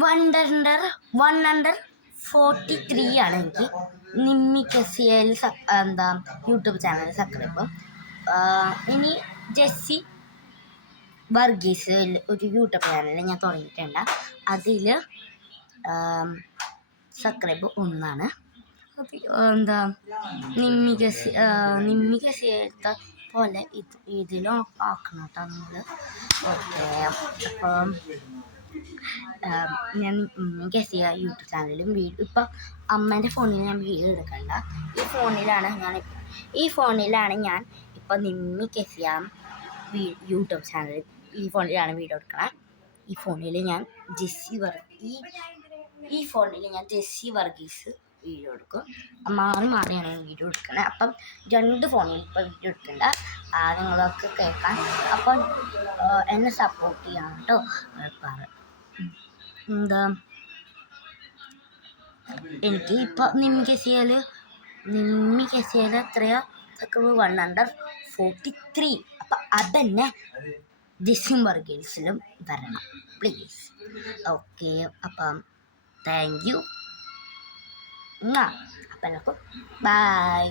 143 ആണ് എനിക്ക് നിമ്മി കെസിയൽ എന്താ യൂട്യൂബ് ചാനൽ സബ്സ്ക്രൈബ്. ഇനി ജെസ്സി വർഗീസ് ഒരു യൂട്യൂബ് ചാനൽ ഞാൻ തുടങ്ങിയിട്ടുണ്ട്. അതിൽ സബ്സ്ക്രൈബ് 1 അത് എന്താ നിമ്മി കെസിയത്തെ പോലെ ഇതിലും ആക്കണം കേട്ടോ നമ്മൾ. ഓക്കെ, അപ്പം ഞാൻ കെസിയ യൂട്യൂബ് ചാനലും ഇപ്പം അമ്മേൻ്റെ ഫോണിൽ ഞാൻ വീഡിയോ എടുക്കണ്ട. ഈ ഫോണിലാണ് ഞാൻ ഇപ്പം നിമ്മി കെസിയ യൂട്യൂബ് ചാനൽ ഈ ഫോണിലാണ് വീഡിയോ എടുക്കണം. ഈ ഫോണിൽ ഞാൻ ജെസ്സി വർഗീസ് വീഡിയോ എടുക്കും. മാറിയാണ് വീഡിയോ എടുക്കണത്. അപ്പം 2 ഫോണിൽ ഇപ്പം വീഡിയോ എടുക്കണ്ട, നിങ്ങളൊക്കെ കേൾക്കാൻ. അപ്പം എന്നെ സപ്പോർട്ട് ചെയ്യാം കേട്ടോ. എന്താ എനിക്ക് ഇപ്പം നിമ്മി കെസിയൽ എത്രയോ 143. അപ്പം അതന്നെ ജെസ്സി വർഗീസിലും വരണം പ്ലീസ്. ഓക്കെ, അപ്പം താങ്ക് യു. അപ്പം എല്ലാവർക്കും ബൈ.